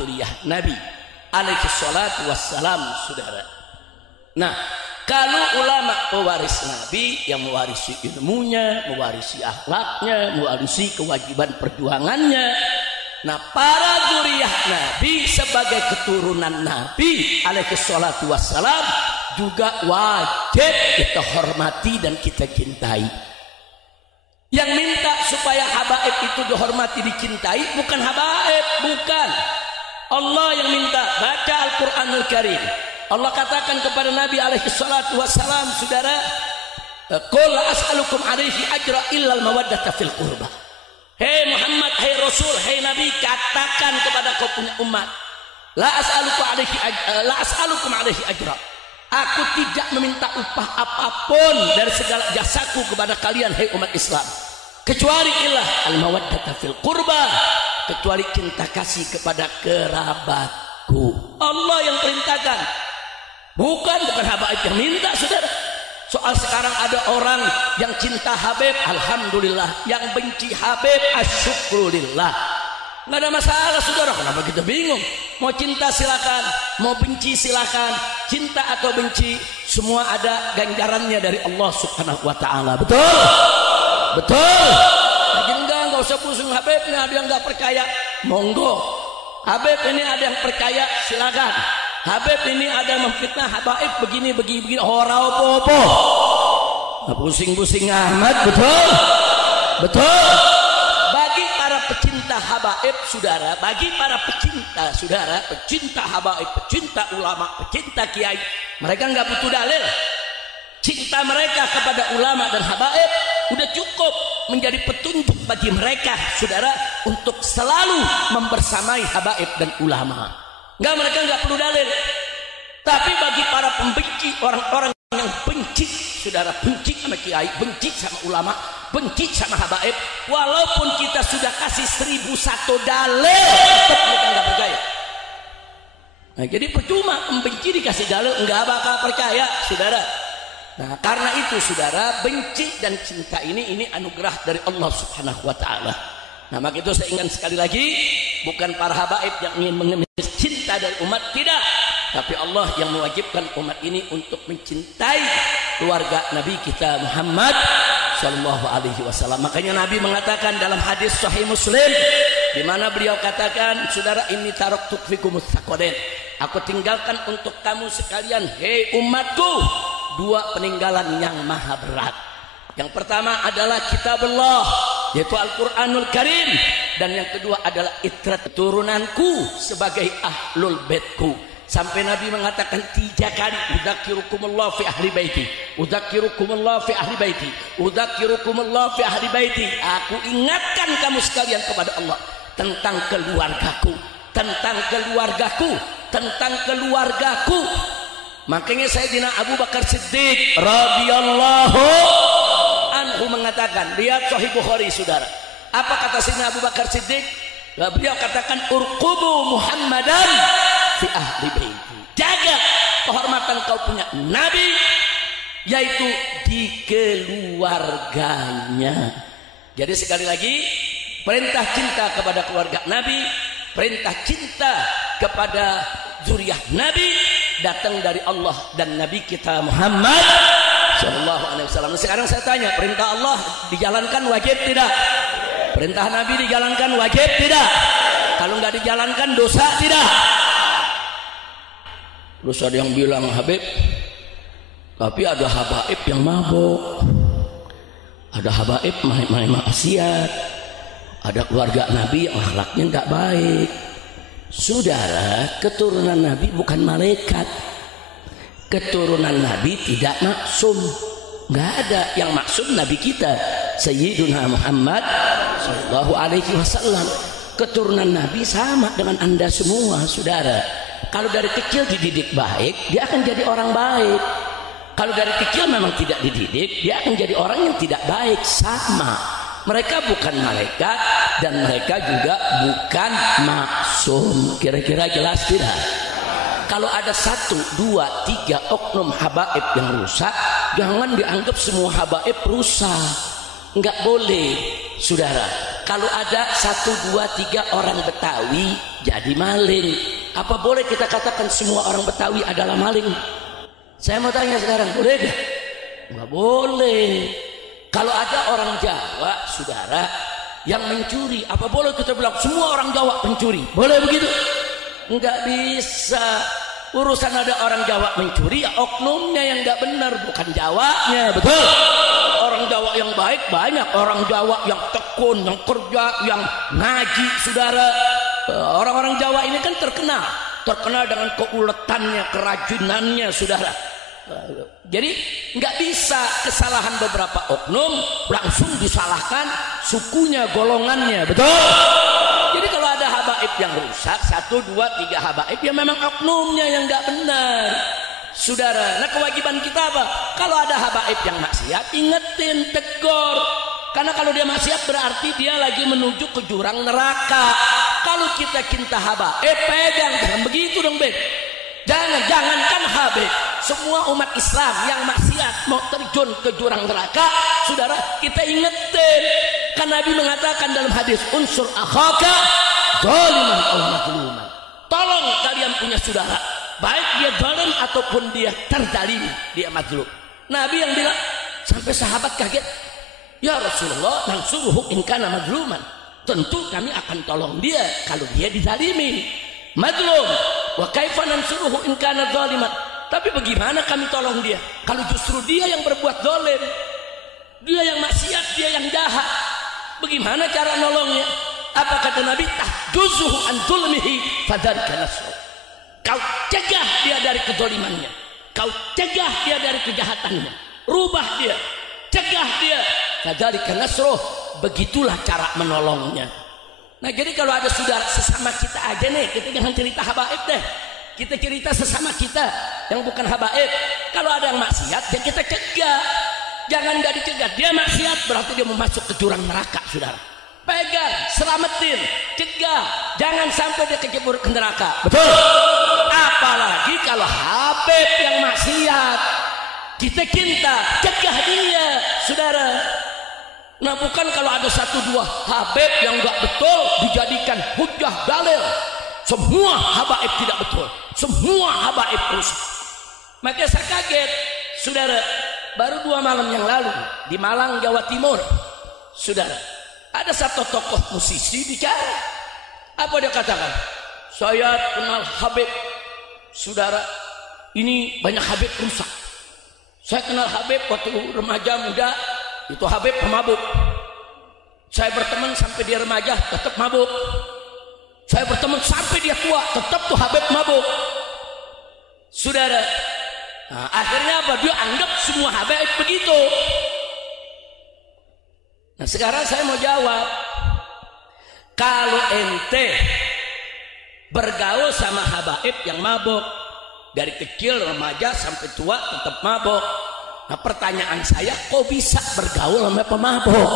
zuriyah Nabi alaihi salatu wassalam, saudara. Nah, kalau ulama pewaris Nabi yang mewarisi ilmunya, mewarisi akhlaknya, mewarisi kewajiban perjuangannya. Nah, para zuriyah Nabi sebagai keturunan Nabi alaihi salatu wassalam juga wajib kita hormati dan kita cintai. Yang minta supaya habaib itu dihormati, dicintai bukan habaib, bukan. Allah yang minta. Baca Al-Quranul Karim. Allah katakan kepada Nabi alaihi salatu wassalam, saudara, qul la as'alukum alaihi ajra illa al-mawaddata fil qurba. Hei Muhammad, hei Rasul, hei Nabi, katakan kepada kau punya umat, la as'alukum alaihi ajra. Aku tidak meminta upah apapun dari segala jasaku kepada kalian, hei umat Islam, kecuali ilah al-mawaddata fil qurba, kecuali cinta kasih kepada kerabatku. Allah yang perintahkan, bukan habaib yang minta, saudara. Soal sekarang ada orang yang cinta Habib, alhamdulillah, yang benci Habib, asyukrulillah. Nggak ada masalah, saudara. Kenapa kita bingung? Mau cinta silakan, mau benci silakan. Cinta atau benci semua ada ganjarannya dari Allah Subhanahu wa taala. Betul? Betul. Lagi enggak usah pusing. Habib ini ada yang enggak percaya, monggo. Habib ini ada yang percaya, silakan. Habib ini ada yang memfitnah habaib begini, ora opo-opo. Nggak pusing-pusing amat. Betul? Betul. Bagi para pecinta habaib, saudara, bagi para pecinta, saudara, pecinta habaib, pecinta ulama, pecinta kiai, mereka nggak butuh dalil. Cinta mereka kepada ulama dan habaib udah cukup menjadi petunjuk bagi mereka, saudara, untuk selalu membersamai habaib dan ulama. Mereka nggak perlu dalil. Tapi bagi para pembenci, orang-orang yang benci, saudara, benci sama kiai, benci sama ulama, benci sama habaib, walaupun kita sudah kasih 1001 dalil, tetap mereka nggak percaya. Nah, jadi percuma membenci dikasih dalil, nggak bakal percaya, saudara. Nah, karena itu, saudara, benci dan cinta ini anugerah dari Allah Subhanahu wa taala. Nah, maka itu saya ingat sekali lagi, bukan para habaib yang ingin mengemis cinta dari umat, tidak. Tapi Allah yang mewajibkan umat ini untuk mencintai keluarga Nabi kita Muhammad sallallahu alaihi wasallam. Makanya Nabi mengatakan dalam hadis Sahih Muslim, di mana beliau katakan, saudara, ini taraktu fikumus tsaqalain. Aku tinggalkan untuk kamu sekalian, hei umatku, dua peninggalan yang maha berat. Yang pertama adalah kitabullah, yaitu Al-Quranul Karim, dan yang kedua adalah itrat turunanku sebagai ahlul baitku. Sampai Nabi mengatakan 3 kali, udzakirukumullah fi ahli baiti, udzakirukumullah fi ahli baiti, udzakirukumullah fi ahli baiti. Aku ingatkan kamu sekalian kepada Allah tentang keluargaku, tentang keluargaku, tentang keluargaku. Makanya Sayyidina Abu Bakar Siddiq radhiyallahu anhu mengatakan, lihat Sahih Bukhari, saudara, apa kata Sayyidina Abu Bakar Siddiq? Beliau katakan, urqubu Muhammadan fi ahli baiti, jaga kehormatan kau punya Nabi, yaitu di keluarganya. Jadi sekali lagi, perintah cinta kepada keluarga Nabi, perintah cinta kepada zuriyah Nabi datang dari Allah dan Nabi kita Muhammad sallallahu alaihi wasallam. Sekarang saya tanya, perintah Allah dijalankan wajib tidak? Perintah Nabi dijalankan wajib tidak? Kalau nggak dijalankan dosa tidak? Terus ada yang bilang, Habib, tapi ada habaib yang mabuk, ada habaib main maksiat, ada keluarga Nabi yang akhlaknya nggak baik. Saudara, keturunan Nabi bukan malaikat, keturunan Nabi tidak maksum. Nggak ada yang maksum Nabi kita Sayyiduna Muhammad sallallahu alaihi wasallam. Keturunan Nabi sama dengan Anda semua, saudara. Kalau dari kecil dididik baik, dia akan jadi orang baik. Kalau dari kecil memang tidak dididik, dia akan jadi orang yang tidak baik. Sama, mereka bukan malaikat dan mereka juga bukan maksum. Kira-kira jelas tidak? Kalau ada 1, 2, 3 oknum habaib yang rusak, jangan dianggap semua habaib rusak. Enggak boleh, saudara. kalau ada 1, 2, 3 orang Betawi jadi maling, apa boleh kita katakan semua orang Betawi adalah maling? Saya mau tanya sekarang, boleh gak? Nggak boleh. Kalau ada orang Jawa, saudara, yang mencuri, apa boleh kita bilang semua orang Jawa pencuri? Boleh begitu? Nggak bisa. Urusan ada orang Jawa mencuri, ya oknumnya yang nggak benar, bukan Jawanya. Betul. Orang Jawa yang baik banyak, orang Jawa yang tekun, yang kerja, yang ngaji, saudara. Orang-orang Jawa ini kan terkenal dengan keuletannya, kerajinannya, saudara. Jadi nggak bisa kesalahan beberapa oknum langsung disalahkan sukunya, golongannya. Betul. Jadi kalau ada habaib yang rusak, 1, 2, 3 habaib, ya memang oknumnya yang nggak benar, saudara. Nah kewajiban kita apa? Kalau ada habaib yang maksiat, ingetin, tegur. Karena kalau dia maksiat berarti dia lagi menuju ke jurang neraka. Kalau kita cinta habaib, pegang, jangan begitu dong, Beb. Jangankan habaib, semua umat Islam yang maksiat mau terjun ke jurang neraka, saudara, kita ingetin. Kan Nabi mengatakan dalam hadis, unsur akhaka zaliman aw mazluman. Tolong kalian punya saudara, baik dia zalim ataupun dia terzalimi, dia mazlum. Nabi yang bilang, sampai sahabat kaget, ya Rasulullah, nansuruhu in kana mazluman. Tentu kami akan tolong dia kalau dia dizalimi, mazlum. Wa kaifa nansuruhu in kana zaliman. Tapi bagaimana kami tolong dia kalau justru dia yang berbuat zalim, dia yang maksiat, dia yang jahat? Bagaimana cara nolongnya? Apa kata Nabi? Tahjuzuhu an zulmihi fadzalika nasr. Kau cegah dia dari kezalimannya, kau cegah dia dari kejahatannya, rubah dia, cegah dia, fadzalika nasr. Begitulah cara menolongnya. Nah jadi kalau ada saudara sesama kita aja nih, kita jangan cerita habaib deh, kita cerita sesama kita yang bukan habaib. Kalau ada yang maksiat, ya kita cegah. Jangan nggak dicegah, dia maksiat berarti dia mau masuk ke jurang neraka, saudara. Pegang, selamatin, cegah, jangan sampai dia kecebur ke neraka. Betul. Apalagi kalau habib yang maksiat, kita cinta, cegah dia, saudara. Nah bukan kalau ada 1, 2 habib yang nggak betul dijadikan hujah dalil. Semua habaib tidak betul, semua habaib rusak. Makanya saya kaget, saudara. Baru 2 malam yang lalu di Malang, Jawa Timur, saudara, ada satu tokoh musisi bicara. Apa dia katakan? Saya kenal Habib, saudara. Ini banyak Habib rusak. Saya kenal Habib waktu remaja muda, itu Habib pemabuk. Saya berteman sampai dia remaja, tetap mabuk. Saya berteman sampai dia tua, tetap tuh Habib mabuk, saudara. Nah, akhirnya apa? Dia anggap semua habaib begitu. Nah sekarang saya mau jawab, kalau ente bergaul sama habaib yang mabuk, dari kecil remaja sampai tua tetap mabuk. Nah pertanyaan saya, kok bisa bergaul sama pemabuk?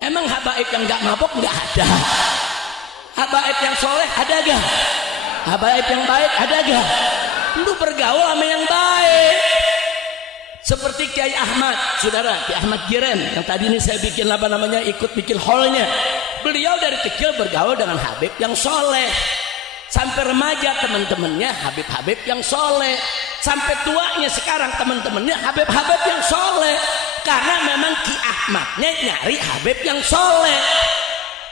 Emang habaib yang nggak mabuk nggak ada? Habaib yang soleh ada gak? Habaib yang baik ada gak? Lu bergaul sama yang baik. Seperti Kiai Ahmad, saudara, Kiai Ahmad Jiren yang tadi ini saya bikin ikut bikin hallnya. Beliau dari kecil bergaul dengan habib yang soleh. Sampai remaja teman-temannya habib-habib yang soleh. Sampai tuanya sekarang teman-temannya habib-habib yang soleh. Karena memang Ki Ahmadnya nyari habib yang soleh.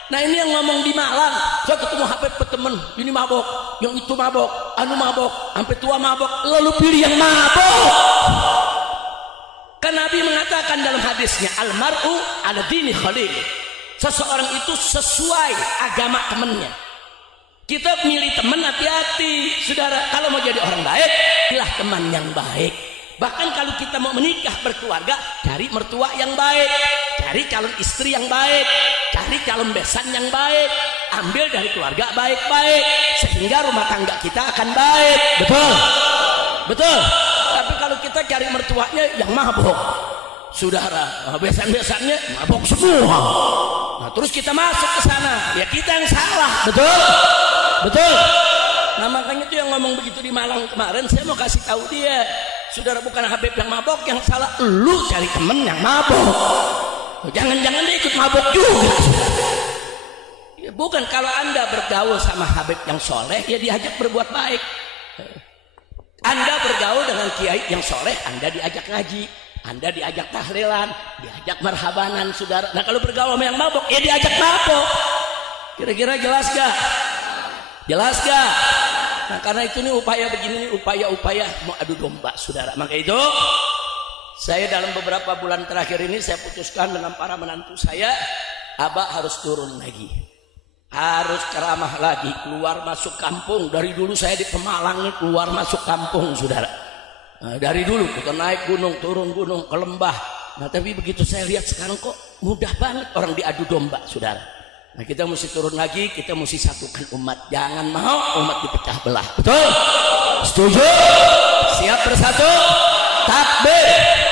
Nah ini yang ngomong di Malang, saya ketemu habib temen, ini mabok, yang itu mabok, anu mabok, sampai tua mabok, lalu pilih yang mabok. Kan Nabi mengatakan dalam hadisnya, almar'u ala dini khalil. Seseorang itu sesuai agama temannya. Kita milih teman hati-hati, saudara. Kalau mau jadi orang baik, pilih teman yang baik. Bahkan kalau kita mau menikah berkeluarga, cari mertua yang baik, cari calon istri yang baik, cari calon besan yang baik, ambil dari keluarga baik-baik, sehingga rumah tangga kita akan baik. Betul, betul. Tapi kalau kita cari mertuanya yang mabok, saudara, besan-besannya mabok semua. Nah terus kita masuk ke sana, ya kita yang salah. Betul, betul. Nah makanya itu yang ngomong begitu di Malang kemarin, saya mau kasih tahu dia, saudara, bukan habib yang mabok yang salah, lu cari temen yang mabok. Jangan-jangan dia ikut mabuk juga. Bukan, kalau Anda bergaul sama habib yang soleh, ya diajak berbuat baik. Anda bergaul dengan kiai yang soleh, Anda diajak ngaji, Anda diajak tahlilan, diajak marhabanan, saudara. Nah kalau bergaul sama yang mabuk, ya diajak mabuk. Kira-kira jelas gak? Jelas gak? Nah karena itu nih upaya begini, upaya-upaya mau adu domba, saudara. Maka itu saya dalam beberapa bulan terakhir ini saya putuskan dengan para menantu saya, Abah harus turun lagi, harus ceramah lagi, keluar masuk kampung. Dari dulu saya di Pemalang nih keluar masuk kampung, saudara. Nah, dari dulu kita naik gunung, turun gunung, ke lembah. Nah tapi begitu saya lihat sekarang kok mudah banget orang diadu domba, saudara. Nah kita mesti turun lagi, kita mesti satukan umat. Jangan mau umat dipecah belah. Betul? Setuju? Siap bersatu? Takbir!